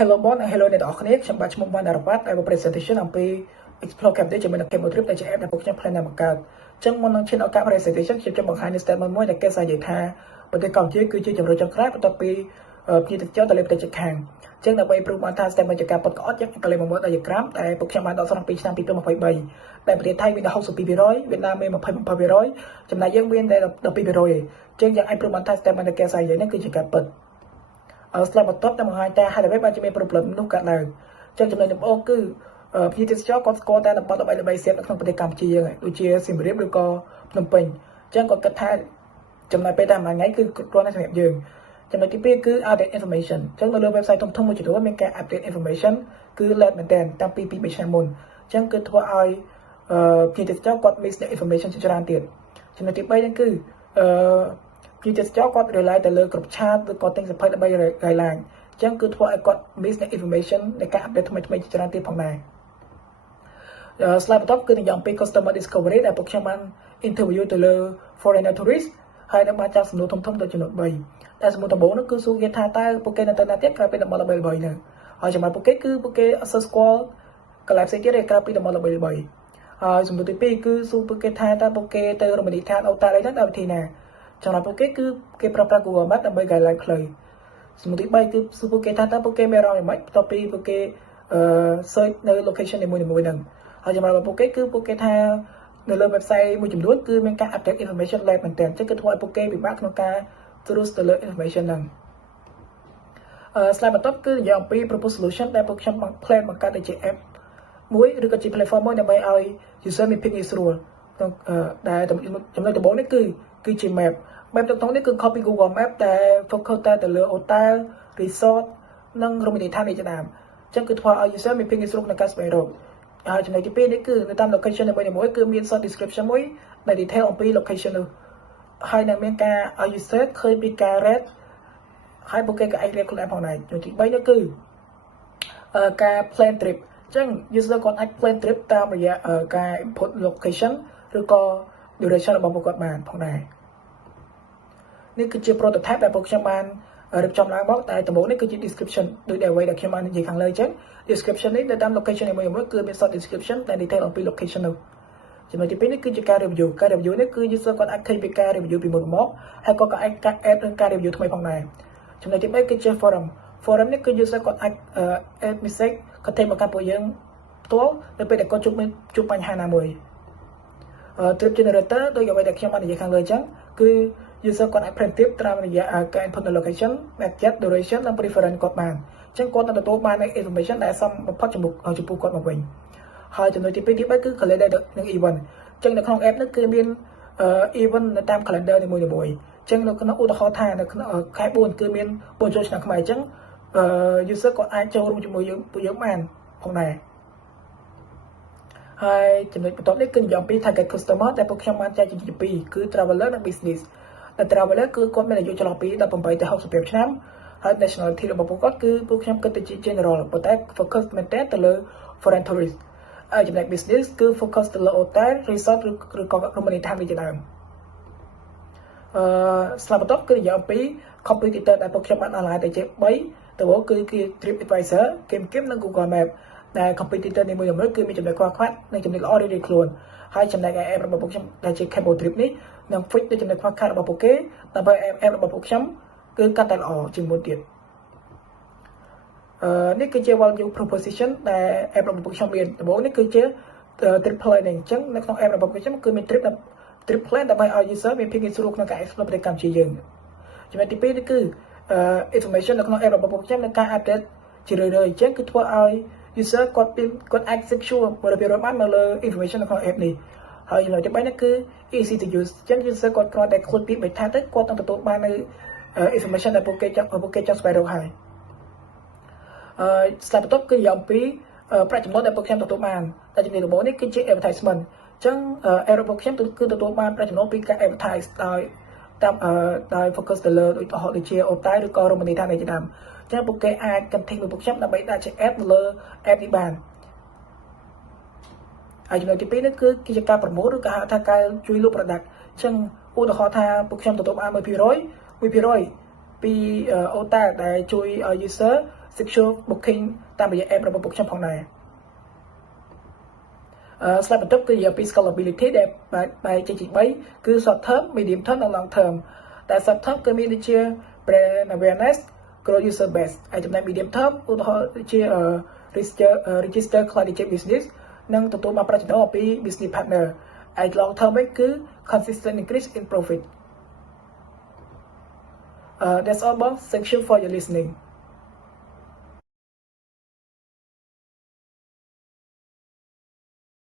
Hello Bon Hello អ្នកទាំងអស់គ្នាខ្ញុំបាទឈ្មោះវណ្ណរវត្តដែល presentation អំពី Explore Cambodia ជាមួយនឹង Cambodia Trip ដែលជា app ដែលពួកខ្ញុំ plan មកកើតអញ្ចឹងមុននឹងឈានដល់ការ presentation ខ្ញុំចង់បង្ហាញ statement មួយដែលគេសរសេរថាប្រទេសកម្ពុជាគឺជាជំរឿនចុងក្រោយបន្ទាប់ពីភ្ញៀវទេសចរទៅលើប្រទេសជិតខាងអញ្ចឹងដើម្បី prove បានថា statement ជាការពិតក៏អត់យើងកលេសមកមើល diagram ដែលពួកខ្ញុំបានដកស្រង់ពីឆ្នាំ2023ដែលប្រទេសថៃមានដល់ 62%វៀតណាមមាន 27% ចំណែកយើងមានតែ 12% ឯងអញ្ចឹងយើងអាច prove បានថា statement ដែលគេសរសេរនេះគឺជាការពិតស្លាប់បន្ទាប់តែបង្ហាញតែហេតុអ្វីបានជាមាន problem នោះកើតឡើងអញ្ចឹងចំណុចដំបូងគឺភ្ញៀវទេសចរគាត់ស្គាល់តែតំបន់ល្បីៗស្រាប់នៅក្នុងប្រទេសកម្ពុជាយើងដូចជាសៀមរាបឬក៏ភ្នំពេញអញ្ចឹងគាត់គិតថាចំណាយពេលតែមួយថ្ងៃគឺគ្រប់គ្រាន់តែសម្រាប់យើងចំណុចទី2គឺ update information អញ្ចឹងនៅលើ website ធំៗមួយចំនួនមានការ update information គឺ late មែនទែនតាំងពី2 ឆ្នាំមុនអញ្ចឹងគឺធ្វើឲ្យភ្ញៀវទេសចរគាត់ miss information ជាច្រើនទៀតចំណុចទី3ហ្នឹងគឺភ្ញៀវទេសចរគាត់ rely ទៅលើគ្រប់ឆាតឬក៏ទិញសភៅដើម្បីរៃឡើងអញ្ចឹងគឺធ្វើឲ្យគាត់ miss information នៃការ update ថ្មីៗជាច្រើនទៀតផងដែរslide បន្ទាប់គឺនិយាយអំពី customer discovery ដែលពួកខ្ញុំបាន interview ទៅលើ foreigner tourist ហើយនឹងបានចាត់សំណួរធំៗទៅចំនួន3តែសំណួរដំបូងនោះគឺសួរគេថាតើពួកគេនៅទៅណាទៀតក្រៅពីតំបន់ល្បីៗនោះហើយចំណុចពួកគេគឺពួកគេអត់សូវស្គាល់កន្លែងផ្សេងទៀតទេក្រៅពីតំបន់ល្បីៗហើយសំណួរទី2គឺសួរពួកគេថាតើពួកគេទៅរមណីយដ្ឋានអូតាអីហ្នឹងដោយវិធីណាចំណុចពួកគេគឺគេប្រើប្រាស់ Google Maps ដើម្បី guideline ផ្លូវសំណួរទី3គឺសួរពួកគេថាតើពួកគេមានអារម្មណ៍យ៉ាងម៉េចបន្ទាប់ពីពួកគេ search នៅ location នីមួយៗហ្នឹងហើយចំណុចរបស់ពួកគេគឺពួកគេថានៅលើ website មួយចំនួនគឺមានការ update information late មែនទែនអញ្ចឹងគឺធ្វើឲ្យពួកគេពិបាកក្នុងការ trust ទៅលើ information ហ្នឹងslide បន្ទាប់គឺនិយាយអំពី proposed solution ដែលពួកខ្ញុំបាន plan បង្កើតជា app មួយឬក៏ជា platform មួយដើម្បីឲ្យ user មានភាពងាយស្រួលក្នុងដែលចំណុចដំបូងនេះគឺជា map ទាំងនេះគឺ copy Google Map ដែល focus ទៅលើ hotel resort និងរមណីយដ្ឋានជាដើមអញ្ចឹងគឺធ្វើឲ្យ user មានភាពងាយស្រួលក្នុងការស្វែងរកហើយចំណុចទី2នេះគឺនៅតាម location នីមួយៗគឺមាន short description មួយដែល detail អំពី location នោះហើយនឹងមានការឲ្យ user ឃើញពីការ rate ហើយពួកគេក៏អាច rate ខ្លួនឯងផងដែរចំណុចទី3នេះគឺការ plan trip អញ្ចឹង user គាត់អាច plan trip តាមរយៈការ input location ឬក៏ duration របស់ពួកគាត់បានផងដែរនេះគឺជា prototype ដែលពួកខ្ញុំបានរៀបចំឡើងមកតែដំបូងនេះគឺជា description ដូចដែលអ្វីដែលខ្ញុំបាននិយាយខាងលើអញ្ចឹង description នេះនៅតាម location នីមួយៗគឺមាន short description ដែល detail អំពី location នោះចំណុចទី2នេះគឺជាការ review ការ review នេះគឺ user គាត់អាចឃើញពីការ review ពីមុនមកហើយគាត់ក៏អាច add នឹងការ review ថ្មីផងដែរចំណុចទី3គឺជា forum នេះគឺ user គាត់អាច add message គាត់thêmមកកាន់ពួកយើងផ្ទាល់នៅពេលដែលគាត់ជួបបញ្ហាណាមួយtrip generator ដូចអ្វីដែលខ្ញុំបាននិយាយខាងលើអញ្ចឹងគឺ user គាត់អាច plan trip តាមរយៈការ input location budget duration និង preference គាត់បានអញ្ចឹងគាត់នឹងទទួលបាន information ដែលសមបំផុតចំពោះគាត់មកវិញហើយចំណុចទី2ទី3គឺ calendar និង event អញ្ចឹងនៅក្នុង app នេះគឺមាន event នៅតាម calendar នីមួយៗអញ្ចឹងនៅក្នុងឧទាហរណ៍ថានៅក្នុងខែ4គឺមានបុណ្យចូលឆ្នាំខ្មែរអញ្ចឹងuser គាត់អាចចូលរួមជាមួយពួកយើងបានផងដែរហើយចំណុចបន្ទាប់នេះគឺនិយាយអំពី target customer ដែលពួកខ្ញុំបានចែកជា2គឺ traveler និង business តែ traveler គឺគាត់មានអាយុចន្លោះពី18ទៅ65ឆ្នាំហើយ nationality របស់ពួកគាត់គឺពួកខ្ញុំគិតទៅជា general ប៉ុន្តែ focus មែនតើទៅលើ foreign tourist ហើយចំណែក business គឺ focus ទៅលើ hotel resort ឬក៏រមណីយដ្ឋានជាដើមslide បន្ទាប់គឺនិយាយអំពី competitor ដែលពួកខ្ញុំបាន analyze ទៅជា3ទៅគឺ TripAdvisor, KimKim និង Google Map ដែល competitor នីមួយៗគឺមានចំណុចខ្វះខាតនិងចំណុចល្អរៀងៗខ្លួនហើយចំណែក app របស់ពួកខ្ញុំដែលជា Cambodia Trip នេះនឹង fix ទៅចំណុចខ្វះខាតរបស់ពួកគេដើម្បី app របស់ពួកខ្ញុំគឺកាន់តែល្អជាងមុនទៀតនេះគឺជា value proposition ដែល app របស់ពួកខ្ញុំមានដំបូងនេះគឺជា trip planning អញ្ចឹងនៅក្នុង app របស់ពួកខ្ញុំគឺមាន trip plan ដើម្បីឲ្យ user មានភាពងាយស្រួលក្នុងការ explore ប្រទេសកម្ពុជាយើងចំណុចទី2នេះគឺ information នៅក្នុង app របស់ពួកខ្ញុំនឹងការ update ជារឿយៗអញ្ចឹងគឺធ្វើឲ្យ user គាត់អាច secure 100%បាននៅលើ information នៅក្នុង app នេះហើយចំណុចទី3នេះគឺ easy to use អញ្ចឹង user គាត់គ្រាន់តែ click ពីបេថាទៅគាត់នឹងទទួលបាននៅ information ដែលពួកគេចង់ស្វែងរកហើយស្លាប់បន្ទាប់គឺនិយាយអំពីប្រាក់ចំណូលដែលពួកខ្ញុំទទួលបានតែចំណុចដំបូងនេះគឺជា advertisement អញ្ចឹង app របស់ខ្ញុំគឺទទួលបានប្រាក់ចំណូលពីការ advertise ដោយ focus ទៅលើដូចជា hotel ឬក៏រមណីយដ្ឋានជាដើមអញ្ចឹងពួកគេអាច contact vớiពួកខ្ញុំដើម្បីដាក់ជា app នៅលើ app នេះបានហើយចំណុចទី2នេះគឺជាការ promote ឬក៏ហៅថាការជួយលក់ product អញ្ចឹងឧទាហរណ៍ថាពួកខ្ញុំទទួលបាន 1% ពី hotel ដែលជួយឲ្យ user secure booking តាមរយៈ app របស់ពួកខ្ញុំផងដែរslide បន្ទាប់គឺនិយាយពី scalability ដែលចេញជា3គឺ short term medium term និង long term តែ short term គឺមានដូចជា brand awareness grow user base ហើយចំណែក medium term ឧទាហរណ៍ដូចជា register client business និងទទួលបានប្រាក់ចំណូលពី business partner ហើយ long term វិញគឺ consistent increase in profit. That's all, boss. Thank you for your listening.